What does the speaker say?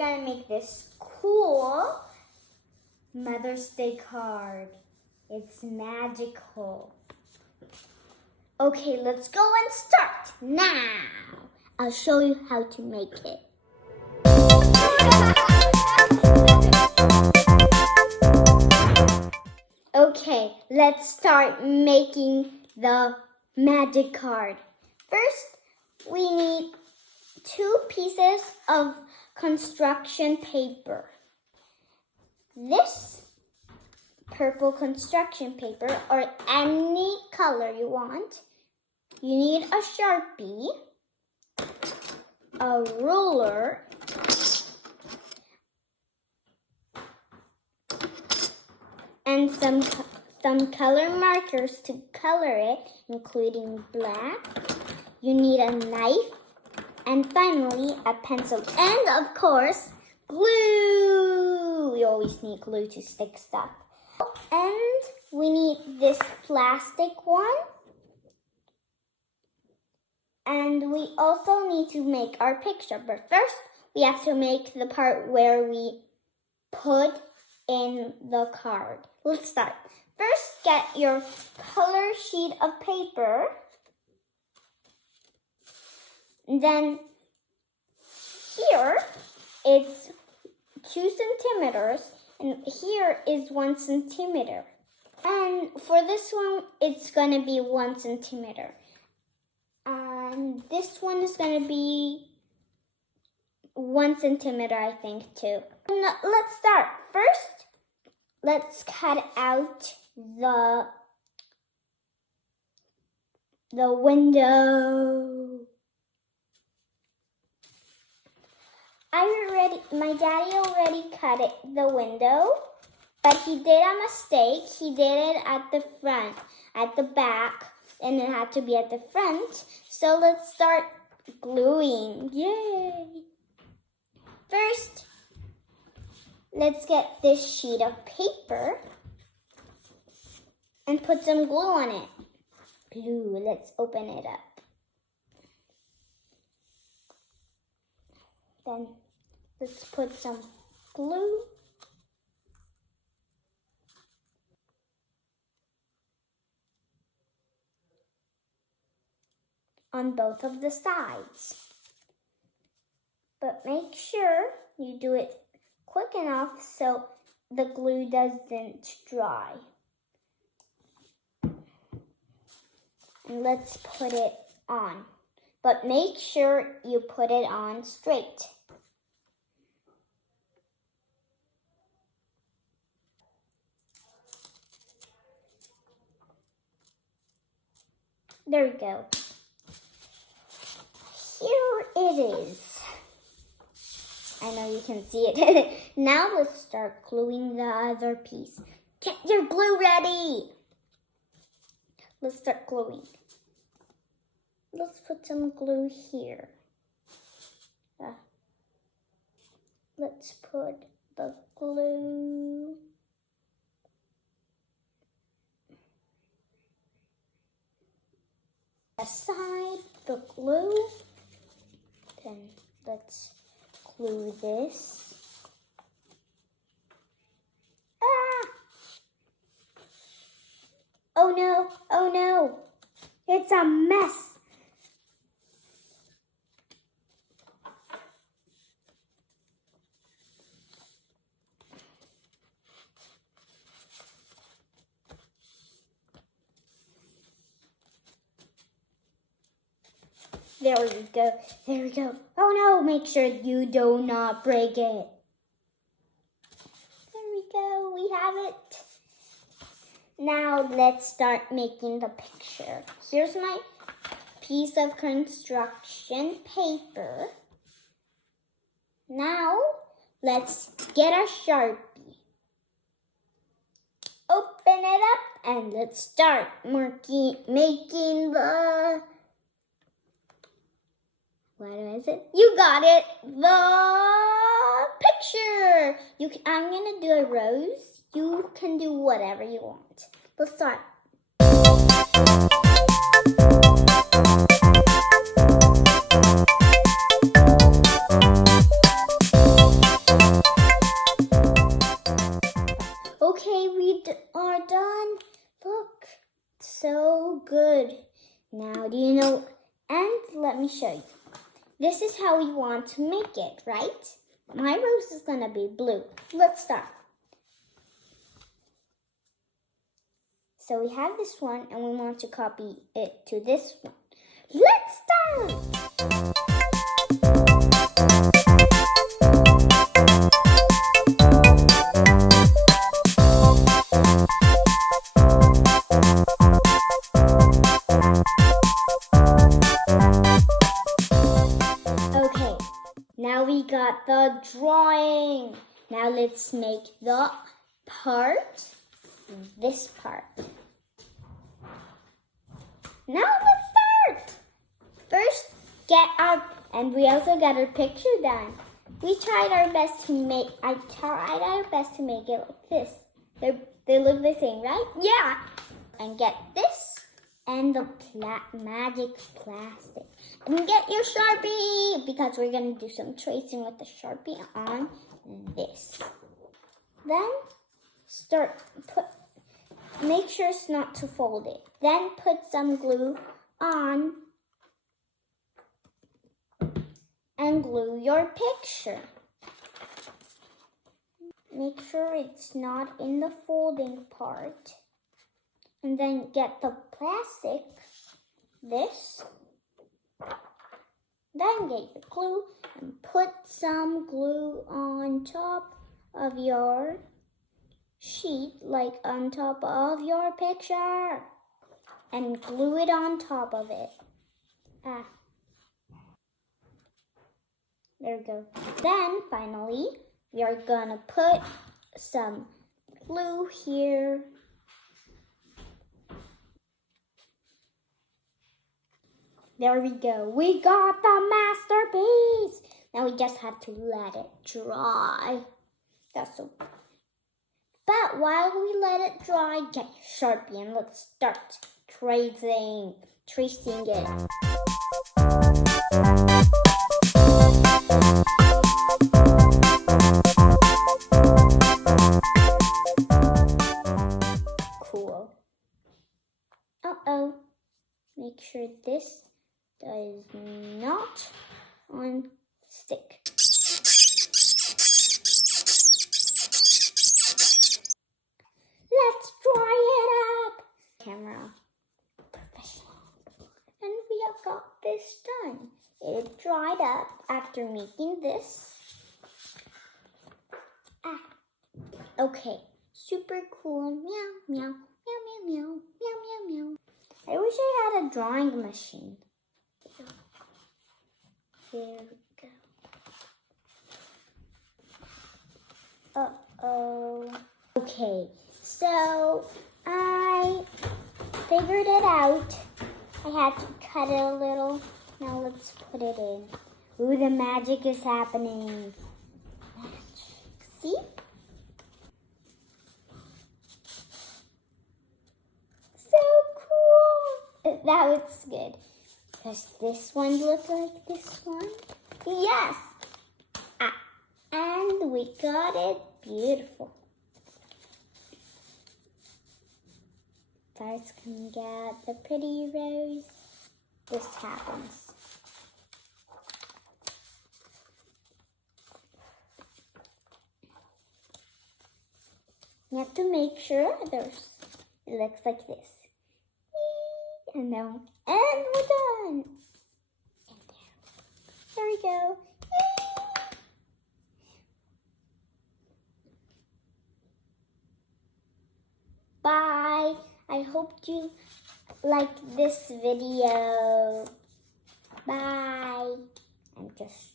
gonna make this cool Mother's Day card. It's magical. Okay, let's go and start now. I'll show you how to make it. Okay, let's start making the magic card. First, we need 2 pieces of construction paper. This purple construction paper, or any color you want. You need a Sharpie, a ruler, and some color markers to color it, including black. You need a knife, and finally a pencil, and of course, glue. We always need glue to stick stuff. And we need this plastic one. And we also need to make our picture. But first, we have to make the part where we put in the card. Let's start. First, get your color sheet of paper. And then here, it's 2 centimeters. And here is 1 centimeter. And for this one, it's going to be 1 centimeter. And this one is going to be 1 centimeter, I think, too. And let's start. First, let's cut out the window. My daddy already cut the window, but he did a mistake. He did it at the front, at the back, and it had to be at the front. So let's start gluing. Yay! First, let's get this sheet of paper and put some glue on it. Glue, let's open it up. Then let's put some glue. On both of the sides. But make sure you do it quick enough so the glue doesn't dry. And let's put it on. But make sure you put it on straight. There we go. Here it is. I know you can see it. Now let's start gluing the other piece. Get your glue ready. Let's start gluing. Let's put some glue here. Let's put the glue. Aside the glue. Then let's glue this. Ah! Oh no, oh no. It's a mess. There we go. There we go. Oh no, make sure you do not break it. There we go. We have it. Now let's start making the picture. Here's my piece of construction paper. Now let's get our Sharpie. Open it up and let's start making the... What is it? You got it! The picture! I'm going to do a rose. You can do whatever you want. Let's start. show you. This is how we want to make it, right? My rose is gonna be blue. Let's start. So we have this one and we want to copy it to this one. Let's start! Okay, now we got the drawing. Now let's make the part, this part. Now let's start. First, get our, and we also got our picture done. We tried our best to make, I tried our best to make it like this. They look the same, right? Yeah. And get this and the magic plastic. And get your Sharpie because we're gonna do some tracing with the Sharpie on this. Then make sure it's not too folded. Then put some glue on and glue your picture. Make sure it's not in the folding part. And then get the plastic, this. Then get your glue and put some glue on top of your sheet, like on top of your picture. And glue it on top of it. There we go. Then, finally, we are gonna put some glue here. There we go. We got the masterpiece. Now we just have to let it dry. That's so. But while we let it dry, get your Sharpie and let's start tracing it. Cool. Uh-oh. Make sure this does not on stick. Let's dry it up. Camera. Professional. And we have got this done. It dried up after making this. Okay. Super cool. Meow, meow, meow, meow, meow, meow, meow, meow. I wish I had a drawing machine. Here we go. Uh-oh. Okay, so I figured it out. I had to cut it a little. Now let's put it in. Ooh, the magic is happening. Magic. See? So cool. That looks good. Does this one look like this one? Yes! And we got it beautiful. First, can we get the pretty rose? This happens. You have to make sure it looks like this. And now, and we're done. And there we go. Yay! Bye. I hope you liked this video. Bye. I'm just